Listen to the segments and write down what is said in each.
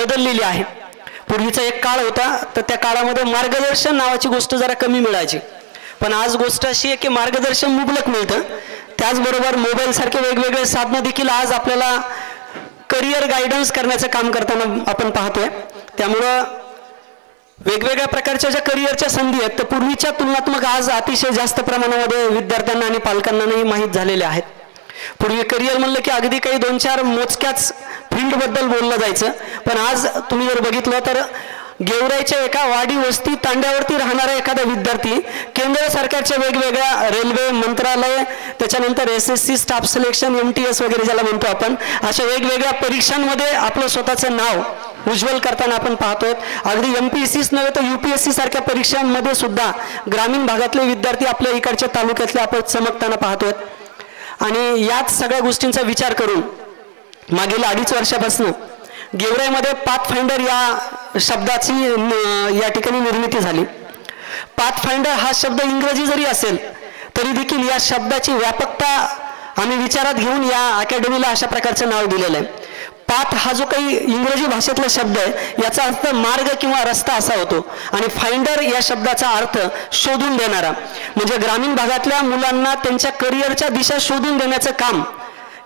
बदललेली आहे। पूर्वीचा एक काळ होता, तर त्या काळामध्ये मार्गदर्शन नावाची गोष्ट जरा कमी मिळायची, पण आज गोष्ट अशी आहे की मार्गदर्शन मुबलक मिळतं। त्याचबरोबर मोबाईल सारखे वेगवेगळे साधनं देखील आज आपल्याला करिअर गायडन्स करण्याचं काम करताना आपण पाहतोय। त्यामुळं वेगवेगळ्या प्रकारच्या ज्या करिअरच्या संधी आहेत, तर पूर्वीच्या तुलनात्मक आज अतिशय जास्त प्रमाणामध्ये विद्यार्थ्यांना आणि पालकांनाही माहीत झालेले आहेत। पूर्वी करिअर म्हणलं की अगदी काही 2-4 मोजक्याच फील्डबद्दल बोललं जायचं, पण आज तुम्ही जर बघितलं तर गेवराईच्या एका वाडी वस्ती तांड्यावरती राहणारा एखादा विद्यार्थी केंद्र सरकारच्या वेगवेगळ्या रेल्वे मंत्रालय, त्याच्यानंतर SSC स्टाफ सिलेक्शन, MTS वगैरे ज्याला म्हणतो आपण, अशा वेगवेगळ्या परीक्षांमध्ये आपलं स्वतःचं नाव उज्ज्वल करताना आपण पाहतोय। अगदी MPSCच नव्हे तर UPSC सारख्या परीक्षांमध्ये सुद्धा ग्रामीण भागातले विद्यार्थी आपल्या इकडच्या तालुक्यातले आपण चमकताना पाहतोय। आणि याच सगळ्या गोष्टींचा विचार करून मागील 2.5 वर्षापासून गेवराईमध्ये पाथफाइंडर या शब्दाची या ठिकाणी निर्मिती झाली। पाथफाइंडर हा शब्द इंग्रजी जरी असेल तरी देखील या शब्दाची व्यापकता आम्ही विचारात घेऊन या अकॅडमीला अशा प्रकारचं नाव दिलेलं आहे। पाथ हा जो काही इंग्रजी भाषेतला शब्द आहे याचा अर्थ मार्ग किंवा रस्ता असा होतो, आणि फाइंडर या शब्दाचा अर्थ शोधून देणारा, म्हणजे ग्रामीण भागातल्या मुलांना त्यांच्या करिअरच्या दिशा शोधून देण्याचं काम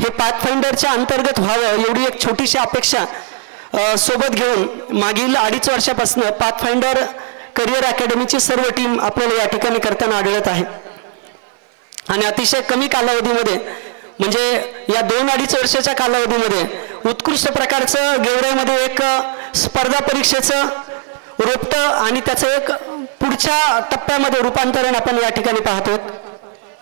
हे पाथफाइंडरच्या अंतर्गत व्हावं, एवढी एक छोटीशी अपेक्षा सोबत घेऊन मागील 2.5 वर्षापासून पाथफाइंडर करिअर अकॅडमीची सर्व टीम आपल्याला या ठिकाणी करताना आढळत आहे। आणि अतिशय कमी कालावधीमध्ये, म्हणजे या 2-2.5 वर्षाच्या कालावधीमध्ये उत्कृष्ट प्रकारचं गेवराईमध्ये एक स्पर्धा परीक्षेचं रोपटं आणि त्याचं एक पुढच्या टप्प्यामध्ये रूपांतरण आपण या ठिकाणी पाहतो।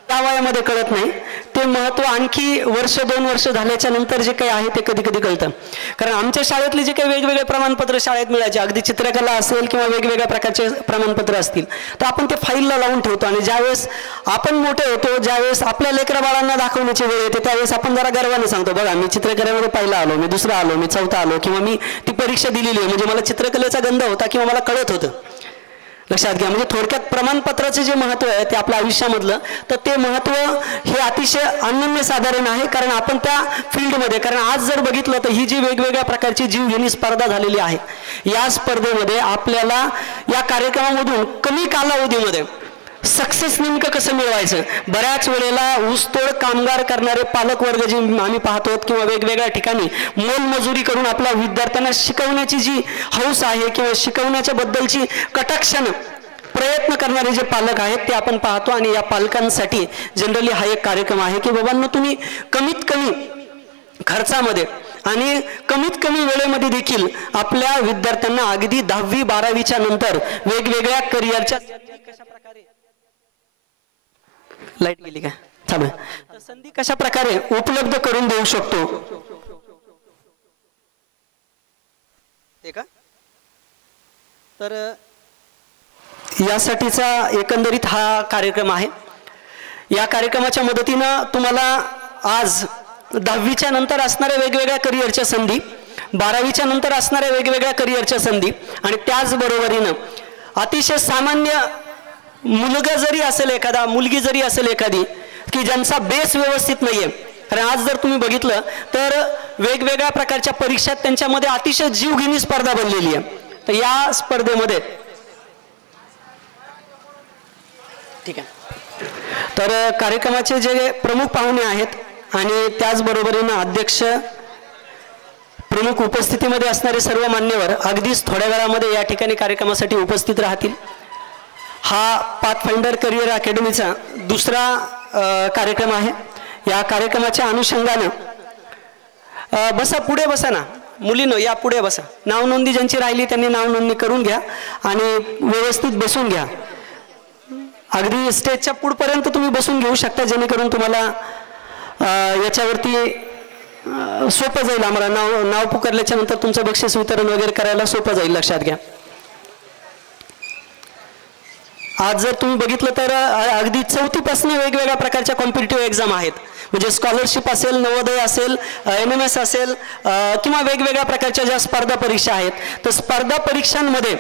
त्या वयामध्ये कळत नाही ते महत्त्व, आणखी 1-2 वर्ष झाल्याच्या नंतर जे काही आहे ते कधी कधी कळतं। कारण आमच्या शाळेतले जे काही वेगवेगळे प्रमाणपत्र शाळेत मिळायचे, अगदी चित्रकला असेल किंवा वेगवेगळ्या प्रकारचे प्रमाणपत्र असतील, तर आपण ते फाईलला लावून ठेवतो, आणि ज्यावेळेस आपण मोठे होतो, ज्यावेळेस आपल्या लेकरा बाळांना दाखवण्याची वेळ येते, त्यावेळेस आपण जरा गर्वाने सांगतो, बघा मी चित्रकलेमध्ये पहिला आलो, मी दुसरा आलो, मी चौथा आलो, किंवा मी ती परीक्षा दिलेली आहे, म्हणजे मला चित्रकलेचा गंध होता किंवा मला कळत होतं। लक्षात घ्या, म्हणजे थोडक्यात प्रमाणपत्राचे जे महत्त्व आहे ते आपल्या आयुष्यामधलं, तर ते महत्त्व हे अतिशय अनन्यसाधारण आहे। कारण आपण त्या फील्डमध्ये, कारण आज जर बघितलं तर ही जी वेगवेगळ्या प्रकारची जीवघेणी स्पर्धा झालेली आहे, या स्पर्धेमध्ये आपल्याला या कार्यक्रमामधून कमी कालावधीमध्ये सक्सेस नेमकं कसं मिळवायचं, बऱ्याच वेळेला ऊसतोड कामगार करणारे पालक वर्ग जे आम्ही पाहतो, किंवा वेगवेगळ्या ठिकाणी मोलमजुरी करून आपल्या विद्यार्थ्यांना शिकवण्याची जी हौस आहे किंवा शिकवण्याच्या बद्दलची कटाक्षानं प्रयत्न करणारे जे पालक आहेत ते आपण पाहतो। आणि या पालकांसाठी जनरली हा एक कार्यक्रम आहे की बाबांनो, तुम्ही कमीत कमी खर्चामध्ये आणि कमीत कमी वेळेमध्ये देखील आपल्या विद्यार्थ्यांना अगदी 10वी-12वीच्या नंतर वेगवेगळ्या करिअरच्या लाईट गेली का चालू तर संधी कशा प्रकारे उपलब्ध करून देऊ शकतो ते का, तर यासाठीचा एकंदरीत हा कार्यक्रम आहे। या कार्यक्रमाच्या मदतीनं तुम्हाला आज 10वीच्या नंतर असणाऱ्या वेगवेगळ्या करिअरच्या संधी, 12वीच्या नंतर असणाऱ्या वेगवेगळ्या करिअरच्या संधी, आणि त्याचबरोबरीनं अतिशय सामान्य मुलगा जरी असेल एखादा, मुलगी जरी असेल एखादी, की ज्यांचा बेस व्यवस्थित नाहीये, कारण आज जर तुम्ही बघितलं तर वेगवेगळ्या प्रकारच्या परीक्षा त्यांच्यामध्ये अतिशय जीवघेणी स्पर्धा बनलेली आहे। तर या स्पर्धेमध्ये ठीक आहे, तर कार्यक्रमाचे जे प्रमुख पाहुणे आहेत आणि त्याचबरोबरीनं अध्यक्ष, प्रमुख उपस्थितीमध्ये असणारे सर्व मान्यवर अगदीच थोड्या वेळामध्ये या ठिकाणी कार्यक्रमासाठी उपस्थित राहतील। हा पाथफाइंडर करिअर अकॅडमीचा दुसरा कार्यक्रम आहे। या कार्यक्रमाच्या अनुषंगाने बसा, पुढे बसा ना मुलींनो, या पुढे बसा, नाव नोंदणी ज्यांची राहिली त्यांनी नाव नोंदणी करून घ्या आणि व्यवस्थित बसून घ्या। अगदी स्टेजच्या पुढपर्यंत तुम्ही बसून घेऊ शकता, जेणेकरून तुम्हाला याच्यावरती सोपं जाईल, आम्हाला नाव पुकारल्याच्या नंतर तुमचं बक्षीस वितरण वगैरे करायला सोपं जाईल, लक्षात घ्या। आज जर तुम्ही बघितलं तर अगदी 4थी पासून वेगवेगळ्या प्रकारच्या कॉम्पिटिटिव्ह एक्झाम आहेत, म्हणजे स्कॉलरशिप असेल, नवोदय असेल, NMS असेल, किंवा वेगवेगळ्या प्रकारच्या ज्या स्पर्धा परीक्षा आहेत, तर स्पर्धा परीक्षांमध्ये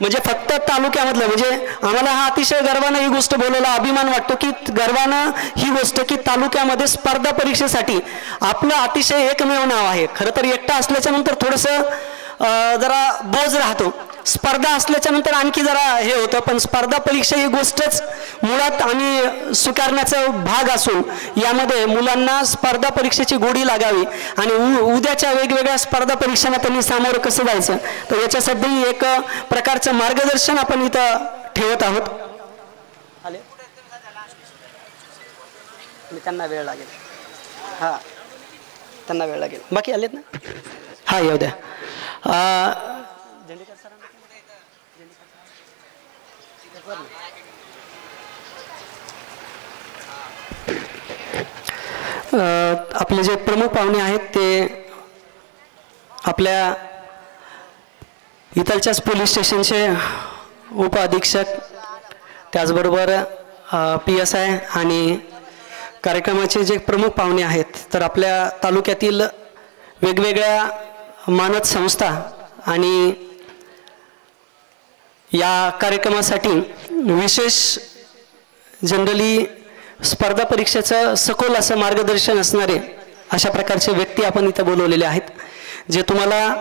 म्हणजे फक्त तालुक्यामधलं, म्हणजे आम्हाला हा अतिशय गर्वानं ही गोष्ट बोलायला अभिमान वाटतो की गर्वानं ही गोष्ट की तालुक्यामध्ये स्पर्धा परीक्षेसाठी आपलं अतिशय एकमेव नाव आहे। खरं तर एकटा असल्याच्या नंतर थोडंसं जरा बोज राहतो. स्पर्धा असल्याच्या नंतर आणखी जरा हे होतं, पण स्पर्धा परीक्षा ही गोष्टच मुळात आम्ही स्वीकारण्याचा भाग असून यामध्ये मुलांना स्पर्धा परीक्षेची गोडी लागावी आणि उद्याच्या वेगवेगळ्या स्पर्धा परीक्षांना त्यांनी सामोरं कसं जायचं, तर याच्यासाठी एक प्रकारचं मार्गदर्शन आपण इथं ठेवत आहोत. त्यांना वेळ लागेल, हां त्यांना वेळ लागेल. बाकी आलेत ना, हां येऊ द्या. आपले जे प्रमुख पाहुणे आहेत ते आपल्या इथलच्याच पोलीस स्टेशनचे उप अधीक्षक, त्याचबरोबर PSI आणि कार्यक्रमाचे जे प्रमुख पाहुणे आहेत, तर आपल्या तालुक्यातील वेगवेगळ्या मानद संस्था आणि या कार्यक्रमासाठी विशेष जनरली स्पर्धा परीक्षेचं सखोल असं मार्गदर्शन असणारे अशा प्रकारचे व्यक्ती आपण इथं बोलवलेले आहेत, जे तुम्हाला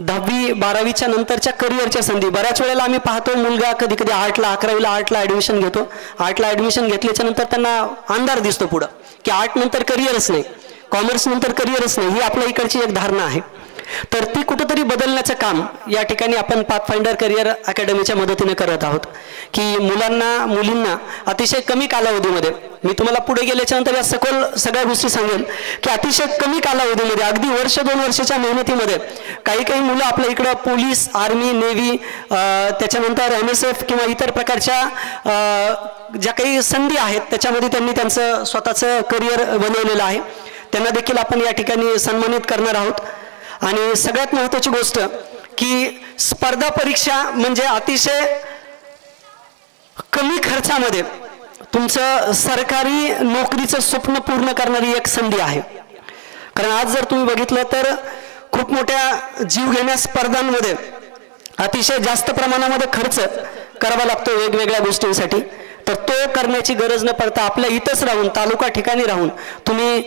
10वी 12वीच्या नंतरच्या करिअरच्या संधी. बऱ्याच वेळेला आम्ही पाहतो मुलगा कधी कधी 8ला 11वीला 8ला ॲडमिशन घेतो. 8ला ॲडमिशन घेतल्याच्या नंतर त्यांना अंधार दिसतो पुढं की 8 नंतर करिअरच नाही, कॉमर्स नंतर करिअरच नाही, ही आपल्या इकडची एक धारणा आहे. तर ती कुठंतरी बदलण्याचं काम या ठिकाणी आपण पाथफाइंडर करिअर अकॅडमीच्या मदतीने करत आहोत, की मुलींना अतिशय कमी कालावधीमध्ये, मी तुम्हाला पुढे गेल्याच्या नंतर या सखोल सगळ्या गोष्टी सांगेल की अतिशय कमी कालावधीमध्ये अगदी वर्ष 2 वर्षाच्या मेहनतीमध्ये काही मुलं आपल्या इकडं पोलीस, आर्मी, नेव्ही, त्याच्यानंतर MSF किंवा इतर प्रकारच्या ज्या काही संधी आहेत त्याच्यामध्ये त्यांनी त्यांचं स्वतःचं करिअर बनवलेलं आहे. त्यांना देखील आपण या ठिकाणी सन्मानित करणार आहोत. आणि सगळ्यात महत्त्वाची गोष्ट की स्पर्धा परीक्षा म्हणजे अतिशय कमी खर्चामध्ये तुमचं सरकारी नोकरीचं स्वप्न पूर्ण करणारी एक संधी आहे. कारण आज जर तुम्ही बघितलं तर खूप मोठ्या जीवघेण्या स्पर्धांमध्ये अतिशय जास्त प्रमाणामध्ये खर्च करावा लागतो वेगवेगळ्या गोष्टींसाठी. तर तो करण्याची गरज न पडता आपल्या इथंच राहून, तालुका ठिकाणी राहून तुम्ही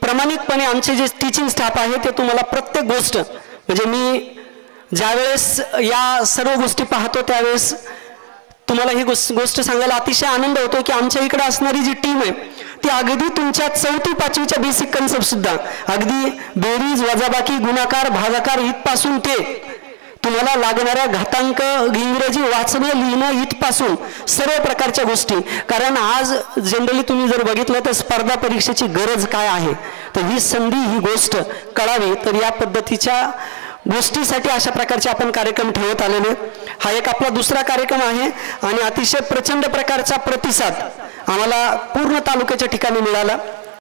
प्रामाणिकपणे आमचे जे टीचिंग स्टाफ आहे ते तुम्हाला प्रत्येक गोष्ट, म्हणजे मी ज्यावेळेस या सर्व गोष्टी पाहतो त्यावेळेस तुम्हाला ही गोष्ट सांगायला अतिशय आनंद होतो की आमच्या इकडे असणारी जी टीम आहे ती अगदी तुमच्या 4थी 5वीच्या बेसिक कन्सेप्ट सुद्धा, अगदी बेरीज, वजाबाकी, गुणाकार, भागाकार इथपासून ते तुम्हाला लागणाऱ्या घातांक, इंग्रजी वाचणं लिहिणं इथपासून सर्व प्रकारच्या गोष्टी. कारण आज जनरली तुम्ही जर बघितलं तर स्पर्धा परीक्षेची गरज काय आहे, तर ही संधी, ही गोष्ट कळावी, तर या पद्धतीच्या गोष्टीसाठी अशा प्रकारचे आपण कार्यक्रम ठेवत आलेले. हा एक आपला दुसरा कार्यक्रम आहे आणि अतिशय प्रचंड प्रकारचा प्रतिसाद आम्हाला पूर्ण तालुक्याच्या ठिकाणी मिळाला.